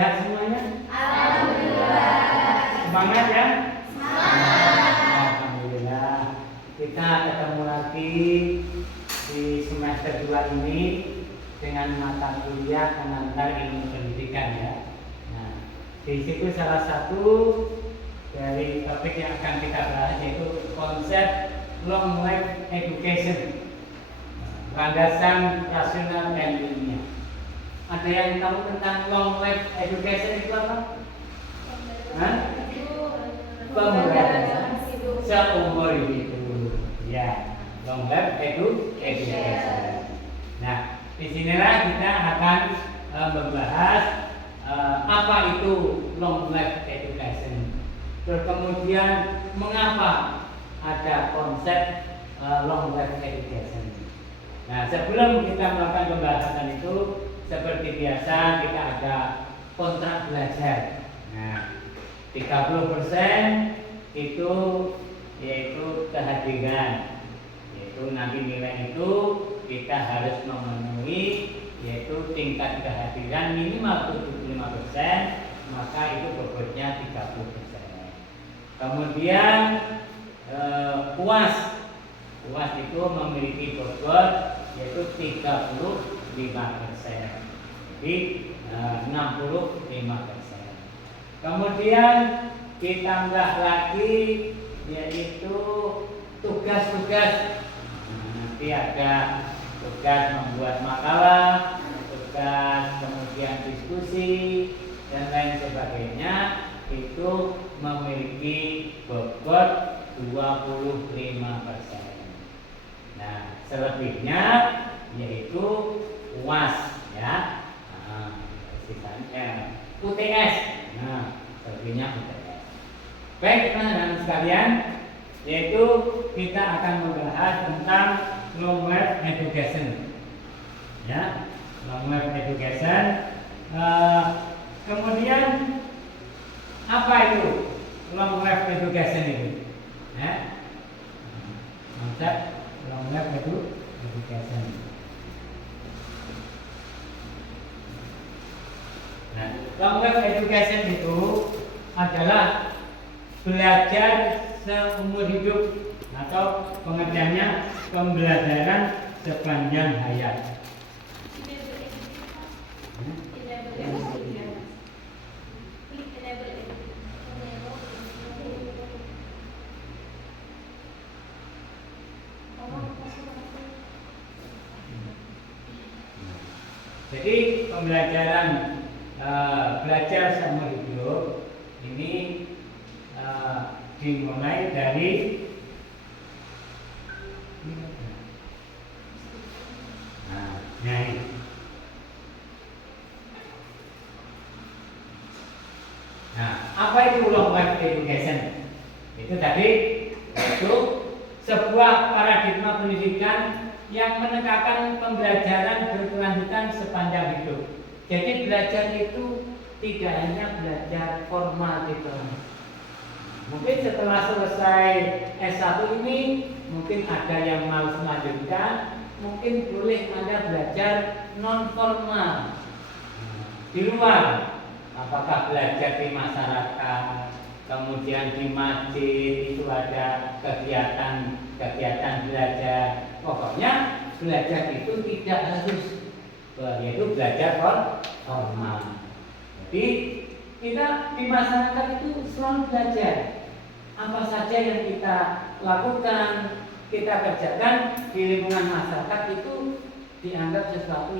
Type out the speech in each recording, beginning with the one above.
Sehat semuanya? Alhamdulillah. Semangat ya? Semangat. Alhamdulillah. Kita ketemu lagi di semester 2 ini dengan mata kuliah pengantar ilmu pendidikan ya. Nah, di situ salah satu dari topik yang akan kita bahas yaitu konsep long life education, landasan rasional dan ilmiah. Ada yang tahu tentang long life education itu apa? Hah? Pembelajaran seumur hidup. Ya, long life education. Nah, disinilah kita akan membahas apa itu long life education. Terus kemudian mengapa ada konsep long life education. Nah, sebelum kita melakukan pembahasan itu, seperti biasa kita ada kontrak belajar. Nah, 30% itu yaitu kehadiran, yaitu nanti nilai itu kita harus memenuhi yaitu tingkat kehadiran minimal 75%, maka itu bobotnya 30%. Kemudian UAS itu memiliki bobot yaitu 35%, jadi 65%. Kemudian ditambah lagi yaitu tugas-tugas. Nanti ada tugas membuat makalah, tugas kemudian diskusi dan lain sebagainya, itu memiliki bobot 25%. Nah, selebihnya yaitu UAS ya. Sisanya UTS. Nah, selebihnya UTS. Baik, teman-teman sekalian, yaitu kita akan membahas tentang long life education. Ya, long life education. Kemudian apa itu long life education itu? Ya, konsep long life education. Nah, long life education itu adalah belajar seumur hidup atau pengertiannya pembelajaran sepanjang hayat. Jadi pembelajaran belajar seumur hidup ini dimulai dari apa itu long life education? Itu tadi itu sebuah paradigma pendidikan yang menekankan pembelajaran berkelanjutan sepanjang hidup. Jadi belajar itu tidak hanya belajar formal gitu. Mungkin setelah selesai S1 ini mungkin ada yang mau melanjutkan, mungkin boleh Anda belajar non formal di luar. Apakah belajar di masyarakat, kemudian di masjid itu ada kegiatan belajar. Pokoknya belajar itu tidak harus yaitu belajar formal. Jadi kita di masyarakat itu selalu belajar. Apa saja yang kita lakukan, kita kerjakan di lingkungan masyarakat itu dianggap sesuatu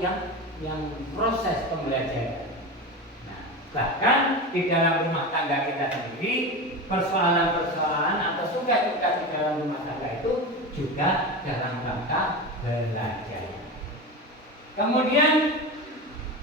yang proses pembelajaran. Nah, bahkan di dalam rumah tangga kita sendiri, persoalan-persoalan atau tugas-tugas di dalam rumah tangga itu juga dalam rangka belajar. Kemudian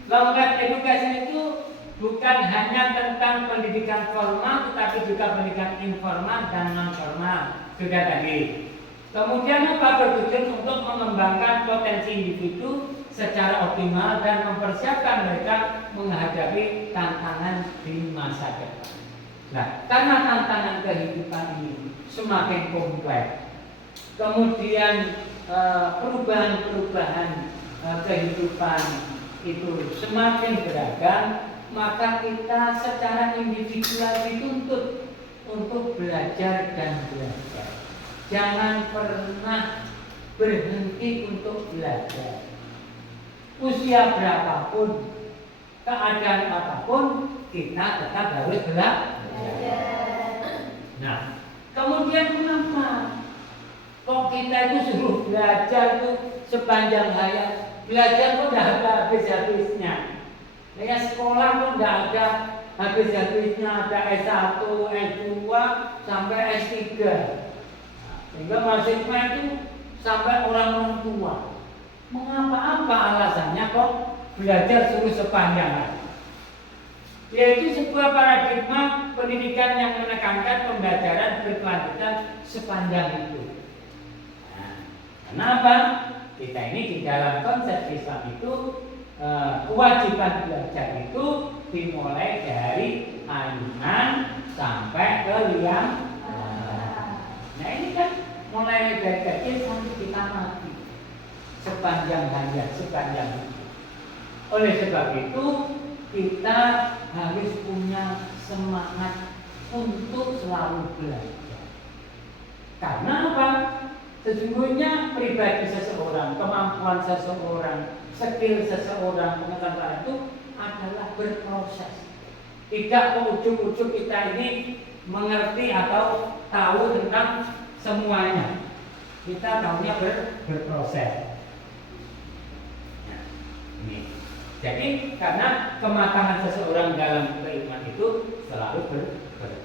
long life education itu bukan hanya tentang pendidikan formal, tetapi juga pendidikan informal dan non formal. Sudah tadi. Kemudian apa bertujuan untuk mengembangkan potensi individu secara optimal dan mempersiapkan mereka menghadapi tantangan di masa depan. Nah, karena tantangan kehidupan ini semakin kompleks, kemudian perubahan-perubahan kehidupan itu semakin beragam, maka kita secara individual dituntut untuk belajar dan belajar. Jangan pernah berhenti untuk belajar. Usia berapapun, keadaan apapun, kita tetap harus belajar. Nah, kemudian kenapa kok kita itu suruh belajar itu sepanjang hayat? Belajar kok tidak ada habis-habisnya. Ya sekolah pun tidak ada habis-habisnya, ada S1, S2 sampai S3. Sehingga mahasiswa itu sampai orang tua. Mengapa apa alasannya kok belajar suruh sepanjang hari? Yaitu sebuah paradigma pendidikan yang menekankan pembelajaran berkelanjutan sepanjang hidup. Nah, kenapa? Kita ini di dalam konsep Islam itu kewajiban belajar itu dimulai dari ayunan sampai ke liang. Nah ini kan mulai dari kecil sampai kita mati sepanjang hayat, sepanjang hidup. Oleh sebab itu kita harus punya semangat untuk selalu belajar. Karena apa? Sesungguhnya pribadi seseorang, kemampuan seseorang, skill seseorang, pengetahuan itu adalah berproses. Tidak ujug-ujug kita ini mengerti atau tahu tentang semuanya. Kita tahunya berproses. Nah, ini. Jadi karena kematangan seseorang dalam beriman itu selalu berproses.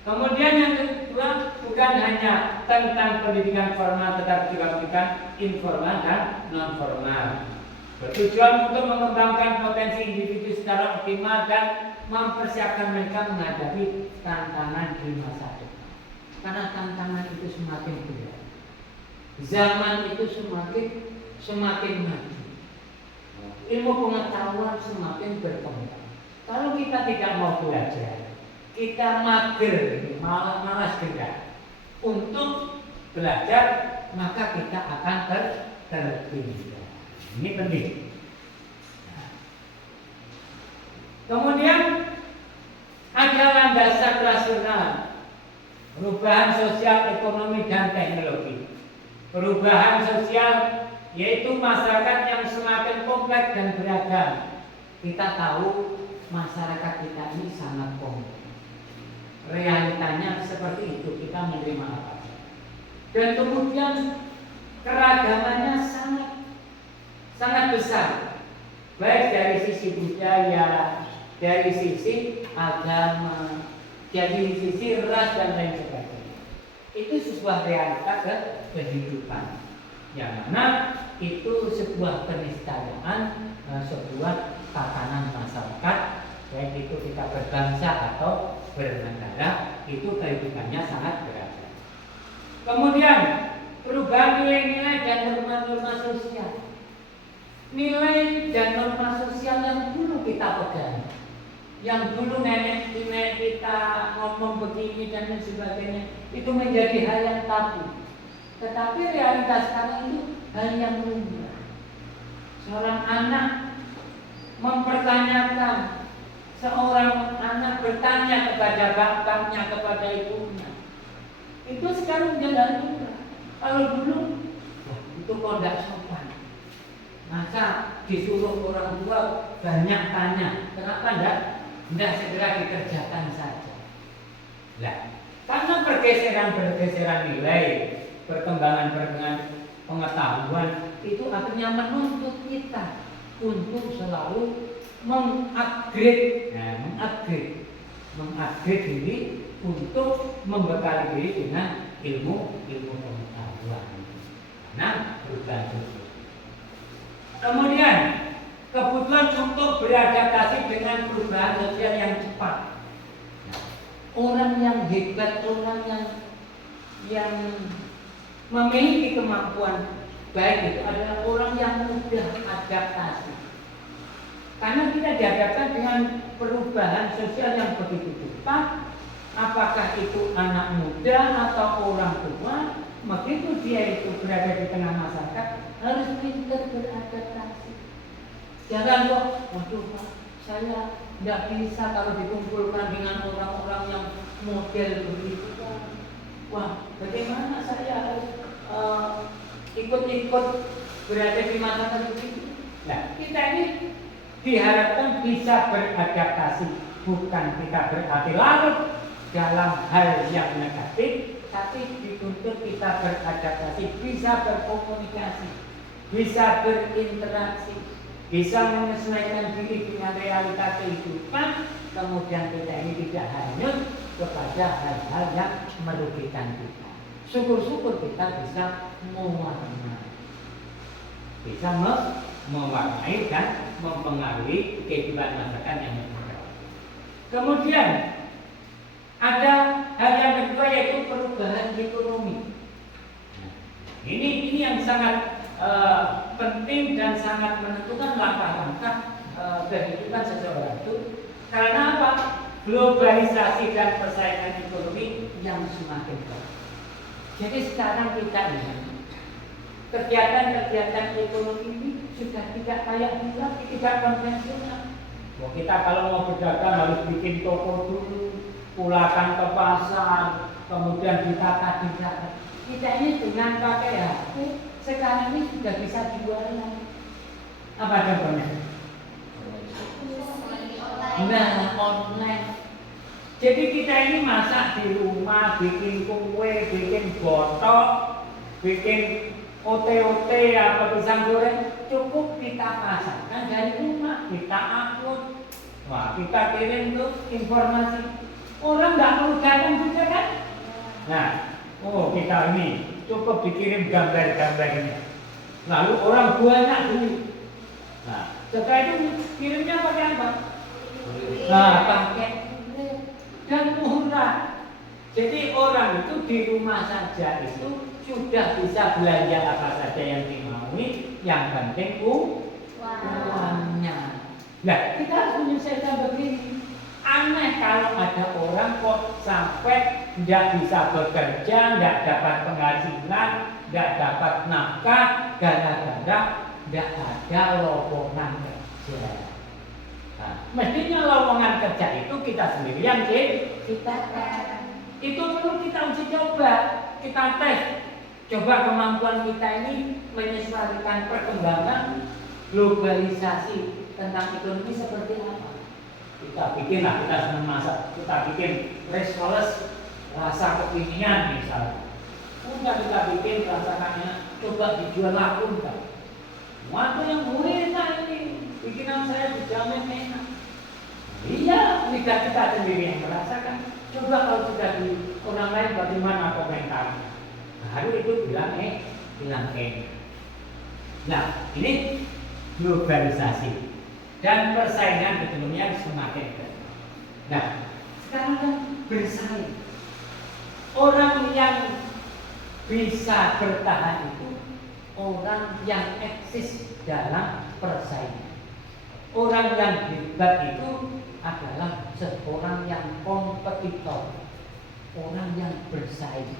Kemudian yang kedua, bukan hanya tentang pendidikan formal, tetapi juga pendidikan informal dan non formal. Bertujuan untuk mengembangkan potensi individu secara optimal dan mempersiapkan mereka menghadapi tantangan di masa depan. Karena tantangan itu semakin berat, zaman itu semakin maju, ilmu pengetahuan semakin berkembang. Kalau kita tidak mau belajar, kita mager, malas gerak untuk belajar, maka kita akan tertinggal. Ini penting. Kemudian ada landasan rasional, perubahan sosial, ekonomi dan teknologi. Perubahan sosial yaitu masyarakat yang semakin kompleks dan beragam. Kita tahu masyarakat kita ini sangat kompleks. Realitanya seperti itu, kita menerima apa. Dan kemudian keragamannya sangat besar, baik dari sisi budaya, dari sisi agama, dari sisi ras dan lain sebagainya. Itu sebuah realitas kehidupan, yang mana itu sebuah keniscayaan, sebuah tatanan masyarakat, baik itu kita berbangsa atau bernegara, itu kehidupannya sangat beragam. Kemudian perubahan nilai-nilai dan norma-norma sosial. Nilai dan norma sosial yang dulu kita pegang, yang dulu nenek kita ngomong begini dan sebagainya, itu menjadi hal yang tabu. Tetapi realitas sekarang itu hal yang lumrah. Seorang anak mempertanyakan, seorang anak bertanya kepada bapaknya, kepada ibunya, itu sekarang menjadi hal lumrah. Kalau dulu, itu kok tidak sopan. Masa disuruh orang tua banyak tanya, kenapa tidak segera dikerjakan saja? Nah, karena pergeseran nilai, perkembangan pengetahuan itu akhirnya menuntut kita untuk selalu mengupgrade diri untuk membekali diri dengan ilmu pengetahuan. Nah, perubahan sosial. Kemudian kebutuhan untuk beradaptasi dengan perubahan sosial yang cepat. Orang yang hebat, orang yang memiliki kemampuan baik itu adalah orang yang mudah adaptasi. Karena kita dihadapkan dengan perubahan sosial yang begitu cepat, apakah itu anak muda atau orang tua, begitu dia itu berada di tengah masyarakat, harus pintar beradaptasi. Jangan kok, waduh Pak, saya tidak bisa kalau dikumpulkan dengan orang-orang yang model begitu kan. Wah, bagaimana saya harus ikut-ikut berada di masyarakat begitu? Nah, kita ini diharapkan bisa beradaptasi, bukan kita berarti larut dalam hal yang negatif, tapi dituntut kita beradaptasi, bisa berkomunikasi, bisa berinteraksi, bisa menyesuaikan diri dengan realita kehidupan. Kemudian kita ini tidak hanyut kepada hal-hal yang merugikan kita. Syukur-syukur kita bisa mewarnai dan mempengaruhi kehidupan masyarakat yang berkembang. Kemudian ada hal yang kedua, yaitu perubahan ekonomi. Ini yang sangat penting dan sangat menentukan langkah-langkah kehidupan seseorang itu. Karena apa? Globalisasi dan persaingan ekonomi yang semakin kuat. Jadi sekarang kita ini kegiatan-kegiatan ekonomi ini sudah tidak kayak dulu, tidak konvensional. Kita kalau mau berdagang harus bikin toko dulu, pulakan ke pasar, kemudian ditata di darat. Kita ini dengan pakai HP sekarang ini sudah bisa jualan. Apa contohnya? Nah, online. Jadi kita ini masak di rumah, bikin kue, bikin botok, bikin OT-OT apa pisang goreng, cukup kita pasarkan dari rumah, kita upload. Wah, kita kirim tuh informasi. Orang nggak perlu datang juga kan? Nah, kita ini cukup dikirim gambar-gambarnya. Lalu orang banyak beli. Nah, setelah itu kirimnya pakai apa? Nah, pakai dan murah. Jadi orang itu di rumah saja itu sudah bisa belanja apa saja yang dimaui, yang penting uangnya. Nah, kita harus menyelesaikan begini. Aneh kalau ada orang kok sampai tidak bisa bekerja, tidak dapat penghasilan, tidak dapat nafkah, gara-gara tidak ada lowongan kerja. Nah, mestinya lowongan kerja itu kita sendiri yang ciptakan. Itu perlu kita uji coba, kita tes. Coba kemampuan kita ini menyesuaikan perkembangan globalisasi tentang ekonomi seperti apa. Kita bikin lah, kita senang masak, kita bikin restoles rasa kekinian misalnya. Udah kita bikin rasakannya, coba dijual laku kan. Waktu yang enak ini, bikinan saya dijamin enak. Iya, lidah kita sendiri yang merasakan. Coba kalau sudah di orang lain bagaimana komentarnya? Baru itu bilang enak. Nah, ini globalisasi dan persaingan ekonomi semakin ketat. Nah, sekarang kan bersaing. Orang yang bisa bertahan itu orang yang eksis dalam persaingan. Orang yang hebat itu adalah seorang yang kompetitor, orang yang bersaing.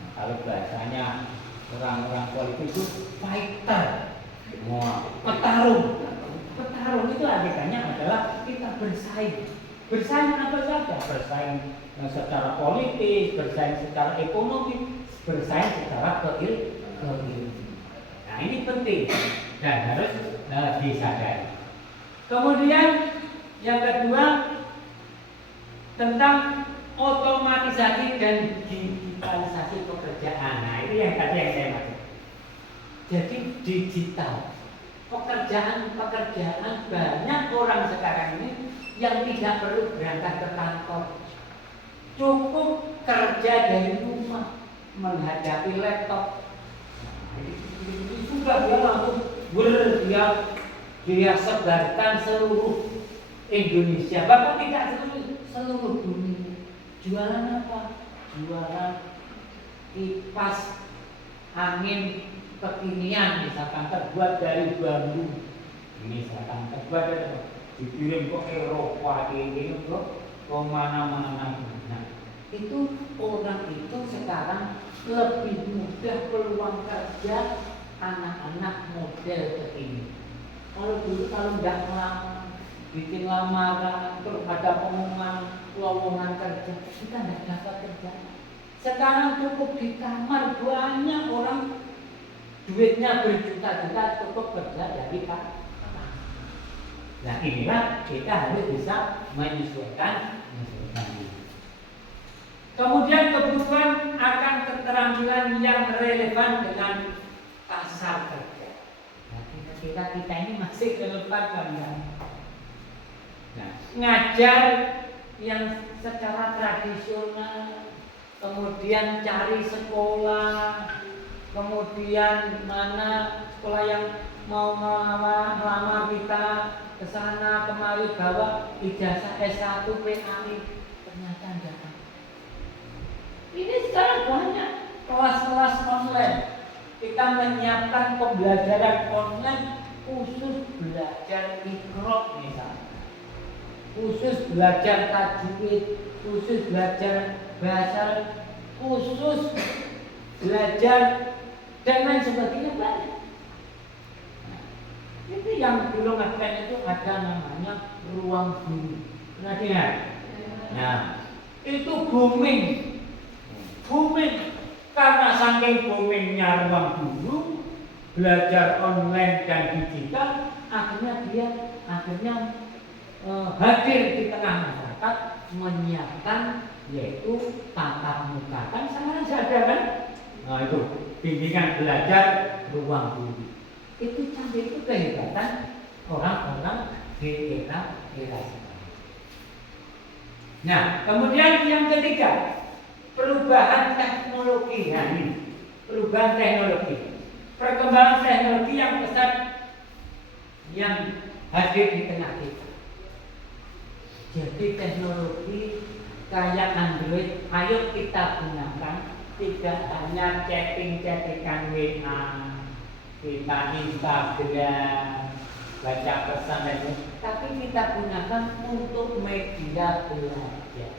Nah, kalau bahasanya orang-orang politik itu fighter, petarung. Petarung itu artinya adalah kita bersaing. Bersaing apa saja? Bersaing secara politis, bersaing secara ekonomi, bersaing secara keilmuan. Nah, ini penting dan harus disadari. Kemudian yang kedua tentang otomatisasi dan digitalisasi pekerjaan. Nah, ini yang tadi yang saya maksud. Jadi digital. Pekerjaan banyak orang sekarang ini yang tidak perlu berangkat ke kantor. Cukup kerja dari rumah menghadapi laptop. Sudah dia langsung dia sebarkan seluruh Indonesia, bahkan tidak seluruh dunia. Jualan apa? Jualan kipas angin kekinian, misalkan terbuat dari bambu. Misalkan terbuat dari apa? Dikirim ke Eropa, dikirim ke mana-mana. Nah, itu orang itu sekarang lebih mudah peluang kerja anak-anak model kekinian. Kalau dulu kalau nggak ngelamar bikin lamaran, terus ada pengumuman lowongan kerja, kita tidak dapat kerja. Sekarang cukup di kamar, banyak orang duitnya berjuta-juta cukup kerja dari kamar. Nah inilah kita harus bisa menyesuaikan diri. Kemudian kebutuhan akan keterampilan yang relevan dengan pasar kerja. Nah, kita ini masih relevan kan ya? Nah, ngajar yang secara tradisional, kemudian cari sekolah, kemudian mana sekolah yang mau melamar kita ke sana kemari bawa ijazah S1 PAI, ternyata enggak. Ini sekarang banyak kelas-kelas online. Kita menyiapkan pembelajaran online khusus belajar Iqra misalnya. Khusus belajar tajwid, khusus belajar bahasa, khusus belajar dan lain sebagainya banyak. Nah, itu yang dulu ngetren itu ada namanya ruang guru. Pernah dengar? Nah, itu booming karena saking boomingnya ruang guru, belajar online dan digital, akhirnya hadir di tengah masyarakat menyiapkan yaitu tatap muka. Kan sekarang ada kan? Nah itu bimbingan belajar ruang guru. Itu cantik, itu kehebatan orang-orang di era sekarang. Nah kemudian yang ketiga, perubahan teknologi. Nah ini perubahan teknologi, perkembangan teknologi yang pesat yang hadir di tengah kita. Jadi teknologi kayak Android, ayo kita gunakan. Tidak hanya chatting-chattingan WA, kita Instagram, baca pesan dan tapi kita gunakan untuk media belajar.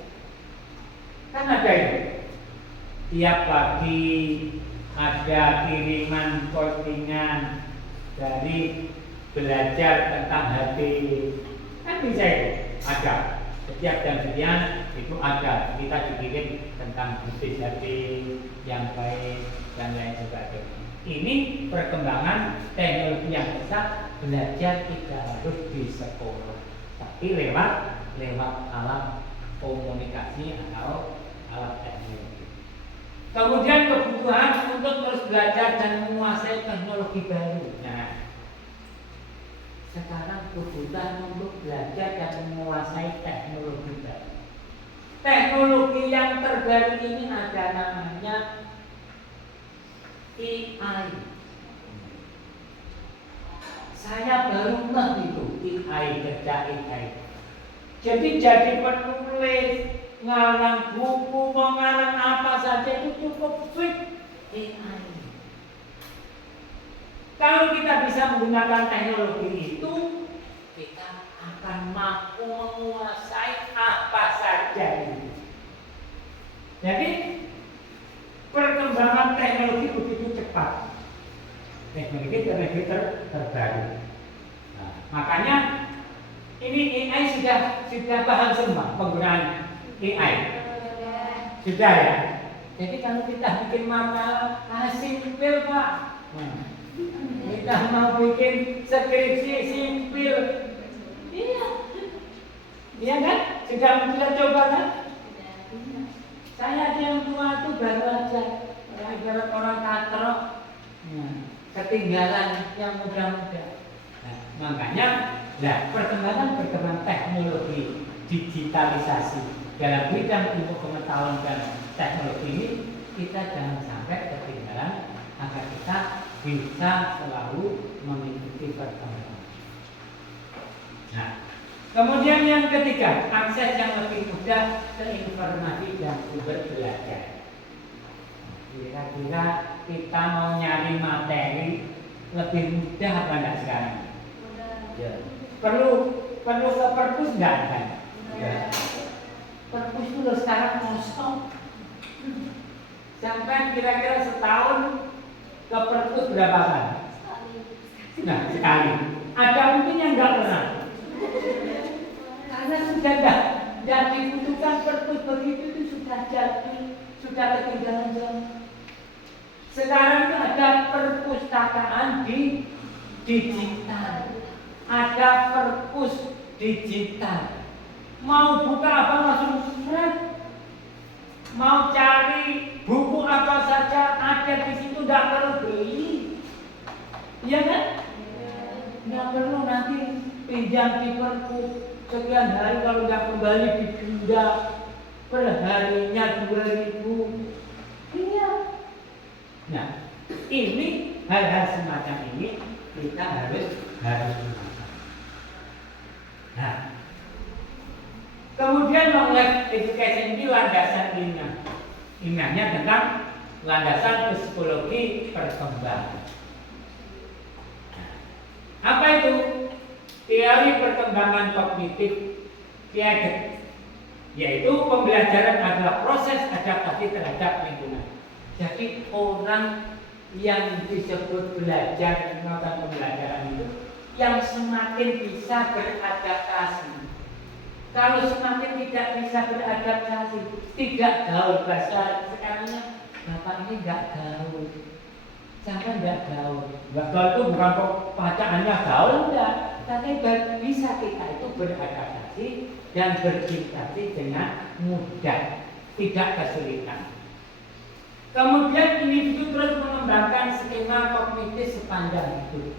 Kan ada itu. Tiap pagi ada kiriman postingan dari belajar tentang HP. Kan bisa itu. Ada setiap jam sekian itu ada kita dikirim tentang bisnis hati yang baik dan lain sebagainya. Ini perkembangan teknologi yang besar. Belajar tidak harus di sekolah, tapi lewat alat komunikasi atau alat teknologi. Kemudian kebutuhan untuk terus belajar dan menguasai teknologi baru. Nah, sekarang kebutuhan untuk belajar dan menguasai teknologi baru. Teknologi yang terbaru ini ada namanya AI. Saya baru ngeh itu AI, kerja AI. Jadi penulis, ngarang buku, mau ngarang apa saja itu cukup klik AI. Kalau kita bisa menggunakan teknologi itu, kita akan mampu menguasai apa saja itu. Jadi perkembangan teknologi begitu cepat. Teknologi terbaru. Nah, makanya ini AI sudah paham semua penggunaan AI. Sudah ya. Jadi kalau kita bikin makalah simpel Pak. Kita mau bikin skripsi simpel. Iya kan? Sudah coba kan? Saya yang tua itu baru aja. Ibarat orang katrok. Ketinggalan yang muda-muda. Nah, makanya perkembangan teknologi digitalisasi dalam bidang ilmu pengetahuan dan teknologi ini kita jangan sampai ketinggalan agar kita bisa selalu mengikuti perkembangan. Nah, kemudian yang ketiga, akses yang lebih mudah ke informasi dan sumber belajar. Kira-kira kita mau nyari materi lebih mudah apa enggak sekarang? Ya. Perlu ke perpus enggak kan? Ya. Perpus itu sekarang kosong. Sampai kira-kira setahun ke perpus berapa kali? Nah, sekali. Ada mungkin yang enggak pernah. Karena sudah dibutuhkan perpus begitu itu sudah jadi, sudah ketinggalan zaman. Sekarang itu ada perpustakaan di digital, ada perpus digital. Mau buka apa langsung seret. Mau cari buku apa saja ada di situ, tidak perlu beli, iya kan? Nggak perlu nanti pinjam di perpus sekian hari, kalau nggak kembali didenda perharinya 2.000. Iya. Nah, ini hal-hal semacam ini kita harus gunakan. Nah, kemudian long-life education ini landasan ilmiahnya tentang landasan psikologi perkembangan. Nah, apa itu? Teori perkembangan kognitif Piaget, yaitu pembelajaran adalah proses adaptasi terhadap lingkungan. Jadi orang yang disebut belajar melakukan pembelajaran itu yang semakin bisa beradaptasi. Kalau semakin tidak bisa beradaptasi, tidak gaul, bahasa sekarangnya bapak ini nggak gaul, sampai nggak gaul. Nggak gaul itu bukan kok bacaannya gaul, enggak, tapi bisa kita itu beradaptasi dan berinteraksi dengan mudah, tidak kesulitan. Kemudian individu terus mengembangkan skema kognitif sepanjang hidup.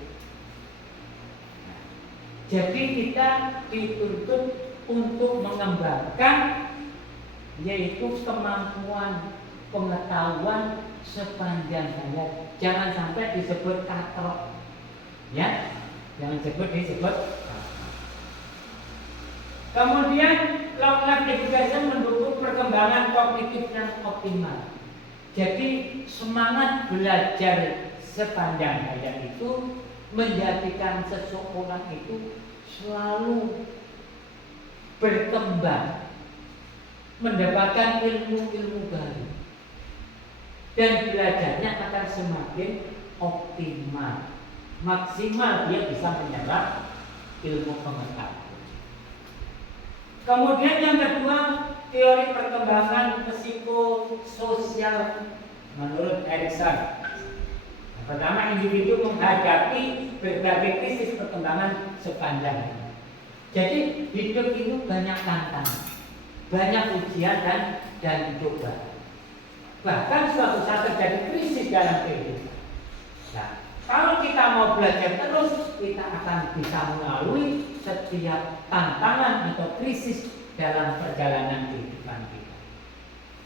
Jadi kita dituntut untuk mengembangkan yaitu kemampuan pengetahuan sepanjang hayat. Jangan sampai disebut katrok, ya, jangan disebut katrok. Kemudian long-life education mendukung perkembangan kognitif yang optimal. Jadi semangat belajar sepanjang hayat itu menjadikan seseorang itu selalu berkembang, mendapatkan ilmu-ilmu baru, dan belajarnya akan semakin optimal, maksimal dia bisa menyerap ilmu pengetahuan. Kemudian yang kedua, teori perkembangan psikososial menurut Erikson. Yang pertama, individu menghadapi berbagai krisis perkembangan sepanjang hidup. Jadi hidup itu banyak tantangan, banyak ujian dan coba. Bahkan suatu saat terjadi krisis dalam kehidupan. Nah, kalau kita mau belajar terus, kita akan bisa melalui setiap tantangan atau krisis dalam perjalanan kehidupan kita.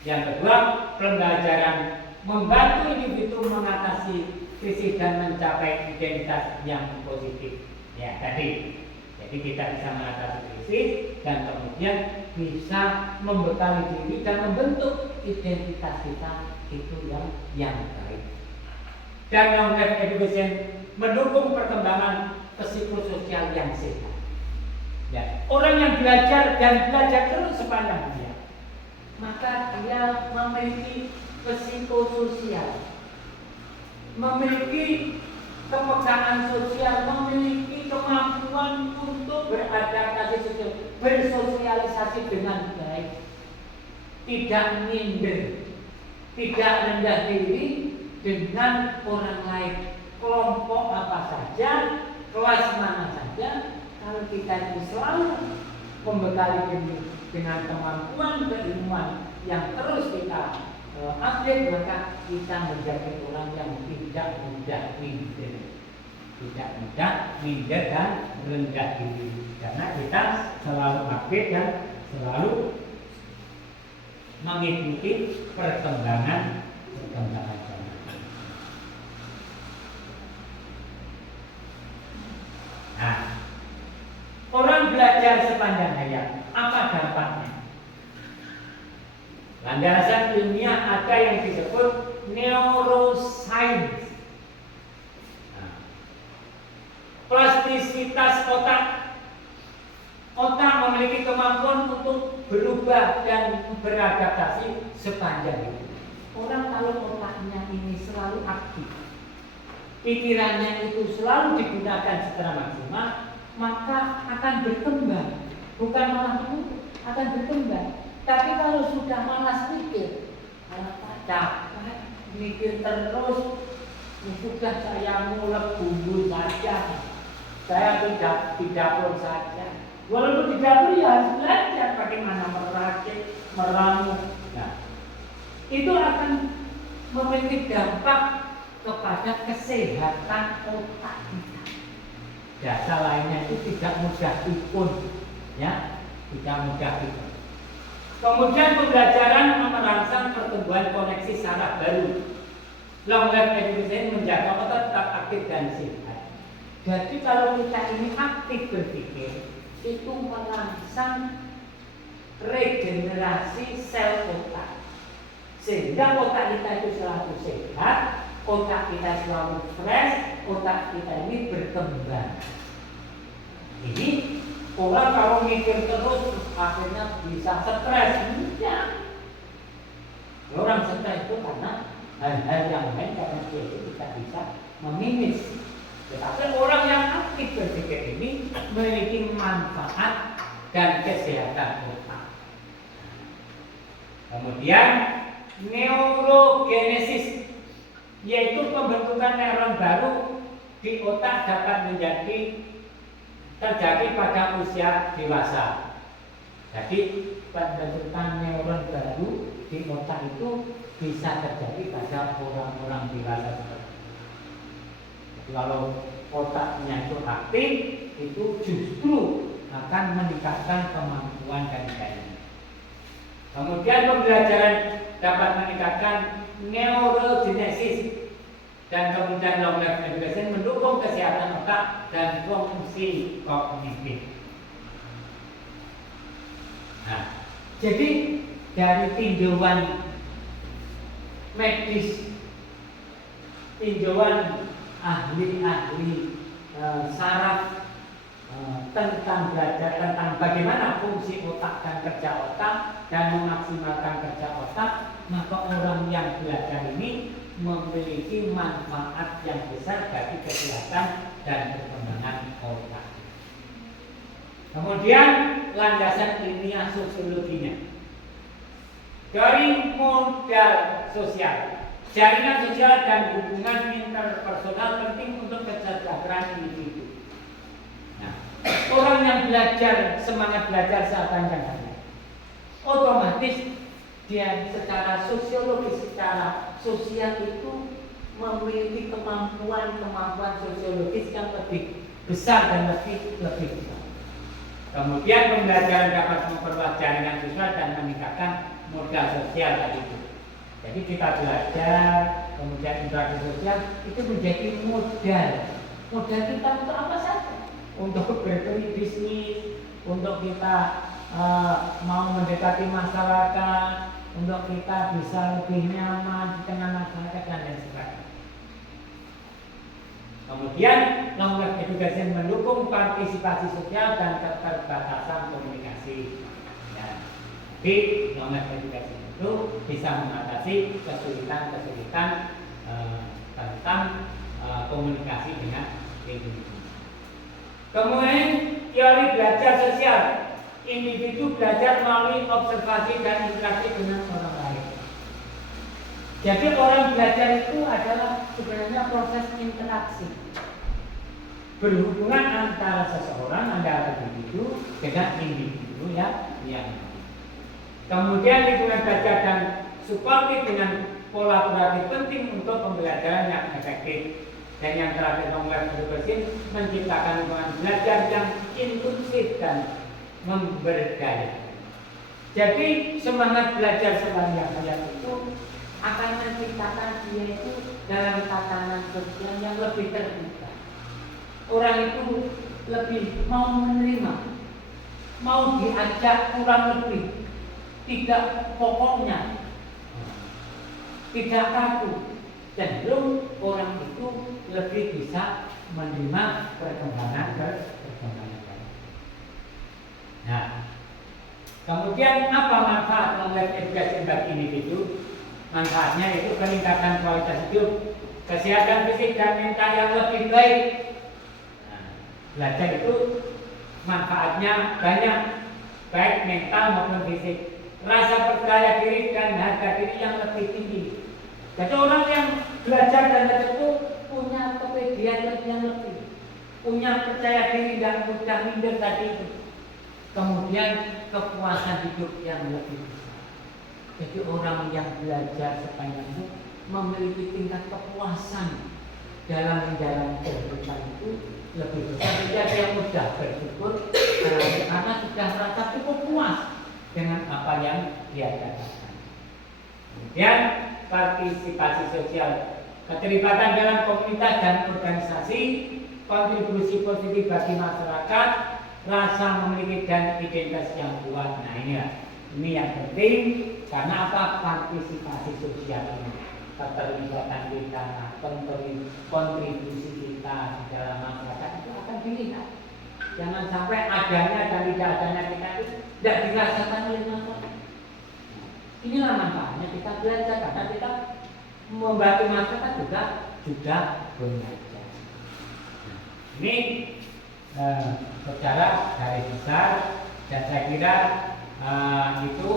Yang kedua, pembelajaran membantu individu mengatasi krisis dan mencapai identitas yang positif. Ya, tadi. Jadi kita bisa mengatasi krisis dan kemudian bisa membekali diri dan membentuk identitas kita itu yang baik. Dan long-life education mendukung perkembangan psikososial yang sehat. Ya, orang yang belajar terus sepanjang dia, maka dia memiliki psikososial, memiliki kepekaan sosial, memiliki kemampuan untuk beradaptasi sosial, bersosialisasi dengan baik, tidak minder, tidak rendah diri dengan orang lain, kelompok apa saja, kelas mana saja. Kalau kita itu selalu membekali diri dengan kemampuan keilmuan yang terus kita update, maka kita menjadi orang yang tidak mudah minder, dan rendah diri, karena kita selalu update dan selalu mengikuti perkembangan zaman. Nah, orang belajar sepanjang hayat, apa dampaknya? Landasan ilmiah ada yang disebut neuroscience. Nah, plastisitas otak. Otak memiliki kemampuan untuk berubah dan beradaptasi sepanjang hidup. Orang kalau otaknya ini selalu aktif, pikirannya itu selalu digunakan secara maksimal, maka akan berkembang bukan malah menuntut, akan berkembang. Tapi kalau sudah malas mikir, malah capek, mikir terus, sudah saya mulai bumbu saja, saya tidak di dapur saja. Walaupun di dapur ya harus belajar bagaimana meracik, meramu. Nah, itu akan memiliki dampak kepada kesehatan otak kita. Data lainnya itu tidak mudah pikun, ya, tidak mudah pikun. Kemudian pembelajaran merangsang pertumbuhan koneksi saraf baru. Long life education menjaga otak tetap aktif dan sehat. Jadi kalau kita ini aktif berpikir, itu merangsang regenerasi sel otak, sehingga otak kita itu selalu sehat, otak kita selalu fresh, otak kita ini berkembang. Ini orang kalau mikir terus akhirnya bisa stres. Enggak. Orang stres itu karena hal-hal yang lain, karena dia itu tidak bisa meminus. Tetapi orang yang aktif berpikir ini memiliki manfaat dan kesehatan otak. Kemudian neurogenesis, yaitu pembentukan neuron baru di otak dapat terjadi pada usia dewasa. Jadi pembentukan neuron baru di otak itu bisa terjadi pada orang-orang dewasa seperti itu. Kalau otaknya itu aktif, itu justru akan meningkatkan kemampuan dan daya. Kemudian pembelajaran dapat meningkatkan neurogenesis, dan kemudian long life education mendukung kesehatan otak dan fungsi kognitif. Nah, jadi dari tinjauan medis, tinjauan ahli-ahli saraf tentang belajar tentang bagaimana fungsi otak dan kerja otak dan memaksimalkan kerja otak, maka orang yang belajar ini memiliki manfaat yang besar bagi kesehatan dan perkembangan otak. Kemudian landasan ilmiah sosiologinya. Dari modal sosial, jaringan sosial dan hubungan interpersonal penting untuk kesejahteraan individu. Nah, orang yang belajar, semangat belajar seakan-akan hari, otomatis dia secara sosiologis, secara sosial itu memiliki kemampuan sosiologis yang lebih besar dan lebih besar. Kemudian pembelajaran dapat memperluas jaringan sosial dan meningkatkan modal sosial tadi itu. Jadi kita belajar, kemudian interaksi sosial itu menjadi modal. Modal kita untuk apa saja? Untuk berbisnis, untuk kita mau mendekati masyarakat, untuk kita bisa lebih nyaman di tengah masyarakat dan lain sebagainya. Kemudian long life education mendukung partisipasi sosial dan keterbatasan komunikasi. Ya. Jadi long life education itu bisa mengatasi kesulitan tentang komunikasi dengan individu. Kemudian teori belajar sosial, individu belajar melalui observasi dan interaksi dengan orang lain. Jadi orang belajar itu adalah sebenarnya proses interaksi, berhubungan antara seseorang, antara individu dengan individu yang kemudian lingkungan belajar dan suportif dengan kolaborasi penting untuk pembelajaran yang efektif. Dan yang terakhir, long life education menciptakan lingkungan belajar yang inklusif dan memberdaya. Jadi semangat belajar sepanjang hayat itu akan menciptakan dia itu dalam tatanan sosial yang lebih terbuka. Orang itu lebih mau menerima, mau diajak kurang lebih, tidak pokoknya, tidak kaku. Cenderung orang itu lebih bisa menerima perkembangan. Nah, kemudian apa manfaat long life education bagi individu? Manfaatnya itu peningkatan kualitas hidup, kesehatan fisik dan mental yang lebih baik. Nah, belajar itu manfaatnya banyak. baik mental maupun fisik. Rasa percaya diri dan harga diri yang lebih tinggi. Jadi orang yang belajar dan itu punya kepedean yang lebih, punya percaya diri dan mudah minder tadi itu. Kemudian kepuasan hidup yang lebih besar. Jadi orang yang belajar sepanjang itu memiliki tingkat kepuasan dalam menjalani kehidupan itu lebih besar. Jadi ada yang mudah bersyukur karena sudah merasa cukup puas dengan apa yang dia dapatkan. Kemudian partisipasi sosial, keterlibatan dalam komunitas dan organisasi, kontribusi positif bagi masyarakat, rasa memiliki dan identitas yang kuat. Nah ini yang penting karena apa? Partisipasi sosial ini, keterlibatan kita, kontribusi kita di dalam masyarakat itu akan dilihat. Jangan sampai adanya dan tidak adanya kita itu tidak dirasakan oleh masyarakat. Inilah manfaatnya kita belajar karena kita membantu masyarakat juga belajar. Ini secara garis besar dan saya kira itu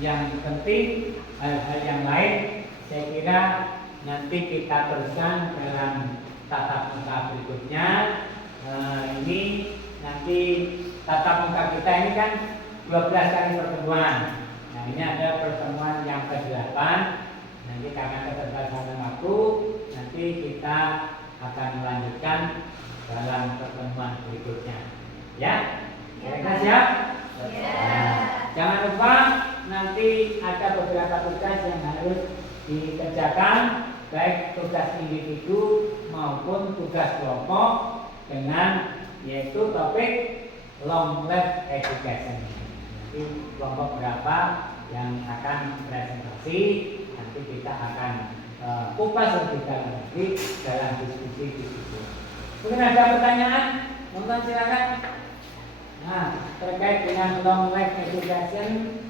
yang penting. Hal-hal yang lain saya kira nanti kita teruskan dalam tatap muka berikutnya. Ini nanti tatap muka kita ini kan 12 kali pertemuan. Nah ini ada pertemuan yang ke-8. Nanti karena keterbatasan waktu, nanti kita akan melanjutkan dalam pertemuan berikutnya. Ya, kira-kira siap? Ya. Nah, jangan lupa nanti ada beberapa tugas yang harus dikerjakan, baik tugas individu maupun tugas kelompok dengan yaitu topik long life education. Nanti kelompok berapa yang akan presentasi, nanti kita akan kupas lebih dalam lagi dalam diskusi-diskusi. Mungkin ada pertanyaan, monggo silakan. Nah, terkait dengan long life education,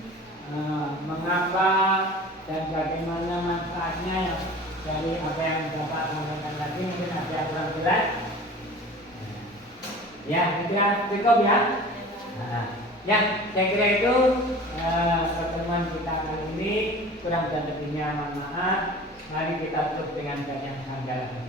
mengapa dan bagaimana manfaatnya dari apa yang Bapak sampaikan tadi, mungkin ada yang kurang jelas. Ya, kira cukup ya. Nah, ya, saya kira itu pertemuan kita kali ini, kurang dan lebihnya mohon maaf. Mari kita tutup dengan bacaan hamdalah.